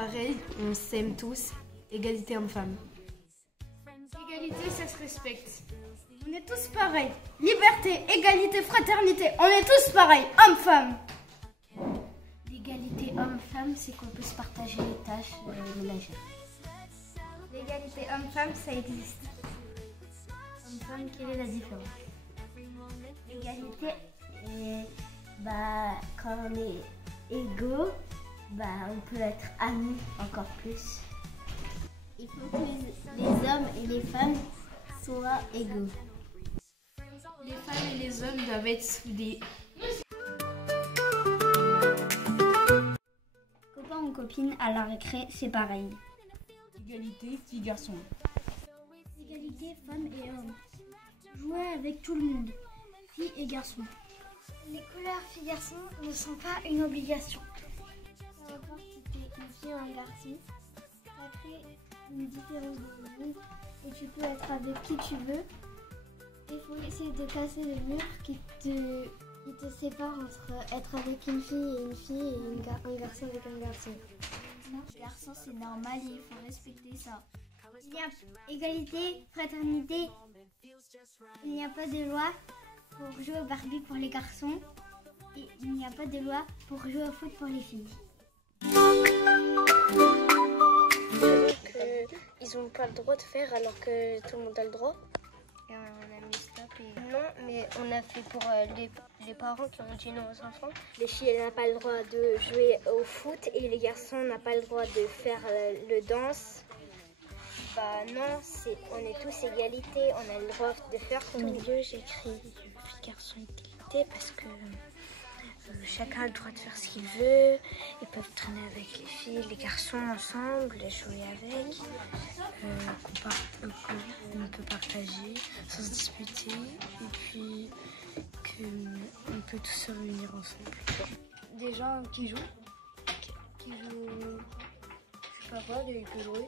pareil, on s'aime tous, égalité homme-femme. Égalité, ça se respecte. On est tous pareils. Liberté, égalité, fraternité, on est tous pareils, homme-femme. L'égalité homme-femme, c'est qu'on peut se partager les tâches ménagères. L'égalité homme-femme, ça existe. Homme-femme, quelle est la différence? L'égalité, quand on est égaux, on peut être amis encore plus. Il faut que les hommes et les femmes soient égaux. Les femmes et les hommes doivent être soudés. Copain ou copine à la récré, c'est pareil. Égalité filles-garçons. Égalité femmes et hommes. Jouer avec tout le monde, filles et garçons. Les couleurs filles-garçons ne sont pas une obligation. Peu importe si tu es une fille ou un garçon, ça crée une différence dans le monde et tu peux être avec qui tu veux. Il faut essayer de casser les murs qui te séparent entre être avec une fille et un garçon avec un garçon. Non, garçon, c'est normal, il faut respecter ça. Il y a égalité, fraternité. Il n'y a pas de loi pour jouer au Barbie pour les garçons et il n'y a pas de loi pour jouer au foot pour les filles. Ils n'ont pas le droit de faire alors que tout le monde a le droit. Et on a mis stop et... Non, mais on a fait pour les parents qui ont dit non aux enfants. Les filles n'ont pas le droit de jouer au foot et les garçons n'ont pas le droit de faire le danse. Non, on est tous égalité, on a le droit de faire tout. Au milieu, j'ai écrit filles-garçons égalité parce que chacun a le droit de faire ce qu'il veut. Ils peuvent traîner avec les filles, les garçons ensemble, jouer avec. On peut partager sans se disputer et puis qu'on peut tous se réunir ensemble. Des gens qui jouent, je sais pas quoi, ils peuvent jouer.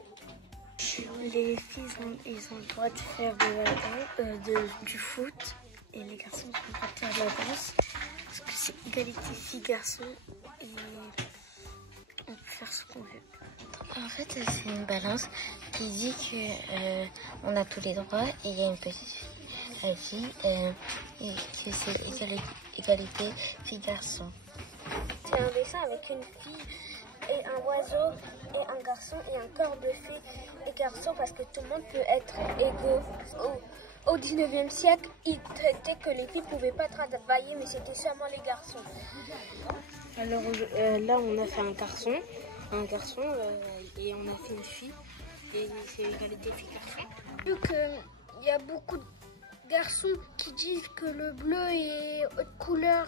Les filles, ils ont le droit de faire du foot et les garçons ont le droit de faire de la danse parce que c'est égalité filles-garçons et on peut faire ce qu'on veut. En fait, c'est une balance qui dit qu'on a tous les droits et il y a une petite fille et que c'est égalité filles-garçons. C'est un dessin avec une fille et un oiseau et un garçon et un corps de fille et garçon parce que tout le monde peut être égaux. Au 19e siècle, ils traitaient que les filles ne pouvaient pas travailler mais c'était seulement les garçons. Alors là on a fait un garçon et on a fait une fille et c'est égalité filles-garçons. Vu qu'il y a beaucoup de garçons qui disent que le bleu est de couleur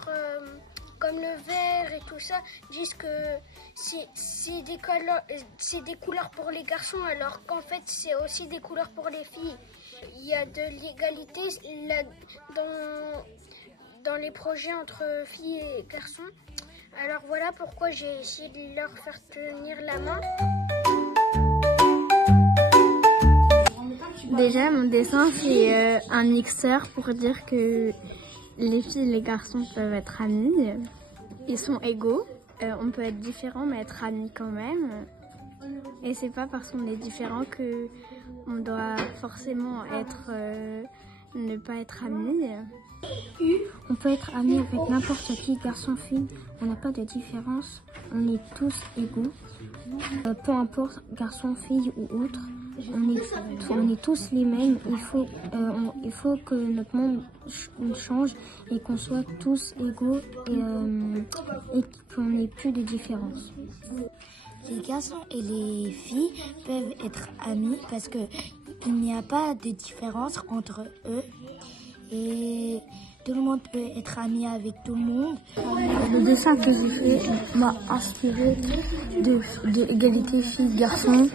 comme le vert et tout ça, disent que c'est des couleurs pour les garçons alors qu'en fait c'est aussi des couleurs pour les filles. Il y a de l'égalité dans les projets entre filles et garçons. Alors voilà pourquoi j'ai essayé de leur faire tenir la main. Déjà, mon dessin, c'est un mixeur pour dire que les filles et les garçons peuvent être amis. Ils sont égaux. On peut être différents, mais être amis quand même. Et c'est pas parce qu'on est différent que on doit forcément ne pas être amis. On peut être amis avec n'importe qui, garçon, fille. On n'a pas de différence. On est tous égaux. Peu importe, garçon, fille ou autre. On est tous les mêmes. Il faut que notre monde change et qu'on soit tous égaux et qu'on n'ait plus de différence. Les garçons et les filles peuvent être amis parce qu'il n'y a pas de différence entre eux et tout le monde peut être ami avec tout le monde. Le dessin que j'ai fait m'a inspiré de l'égalité filles-garçons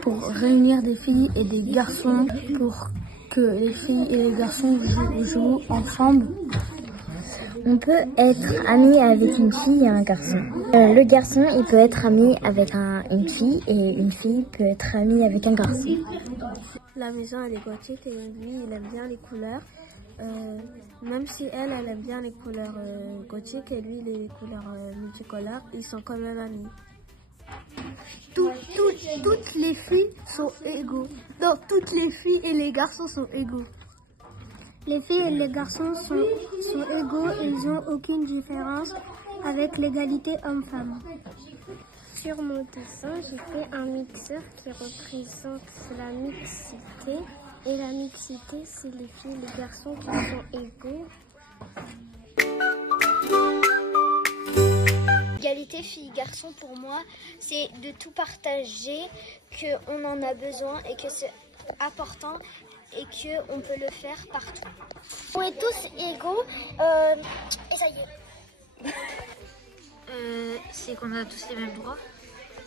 pour réunir des filles et des garçons pour que les filles et les garçons jouent ensemble. On peut être ami avec une fille et un garçon. Le garçon, il peut être ami avec une fille et une fille peut être amie avec un garçon. La maison, elle est gothique et lui, il aime bien les couleurs. Même si elle aime bien les couleurs gothiques et lui, les couleurs multicolores, ils sont quand même amis. Toutes les filles sont égaux. Non, toutes les filles et les garçons sont égaux. Les filles et les garçons sont égaux et ils n'ont aucune différence avec l'égalité homme-femme. Sur mon dessin, j'ai fait un mixeur qui représente la mixité. Et la mixité, c'est les filles et les garçons qui sont égaux. L'égalité filles-garçons, pour moi, c'est de tout partager, qu'on en a besoin et que c'est important et qu'on peut le faire partout. On est tous égaux et ça y est. C'est qu'on a tous les mêmes droits.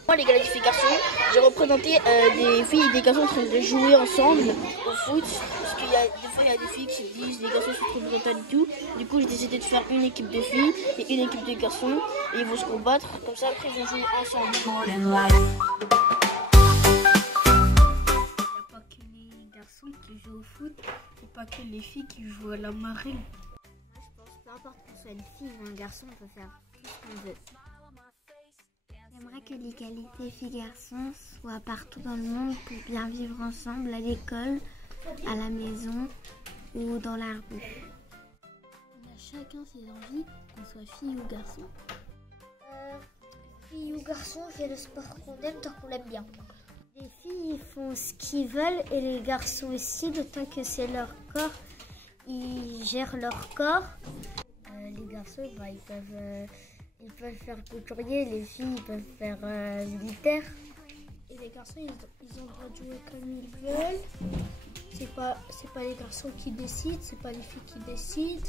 Moi, l'égalité filles-garçons, j'ai représenté des filles et des garçons en train de jouer ensemble au foot. Parce qu'il y a des fois, il y a des filles qui se disent les garçons se trouvent pas du tout. Du coup, j'ai décidé de faire une équipe de filles et une équipe de garçons. Et ils vont se combattre. Comme ça, après, ils vont jouer ensemble. Il n'y a pas que les garçons qui jouent au foot et pas que les filles qui jouent à la marée. Je pense peu importe qu'on soit une fille ou un garçon, on peut faire tout ce qu'on veut. J'aimerais que l'égalité filles-garçons soit partout dans le monde pour bien vivre ensemble à l'école, à la maison ou dans la rue. On a chacun ses envies, qu'on soit fille ou garçon. Filles ou garçons, fait le sport qu'on aime tant qu'on l'aime bien. Les filles font ce qu'ils veulent et les garçons aussi, d'autant que c'est leur corps, ils gèrent leur corps. Les garçons, ils peuvent faire couturier, les filles peuvent faire militaire. Et les garçons, ils ont le droit de jouer comme ils veulent. C'est pas les garçons qui décident, c'est pas les filles qui décident.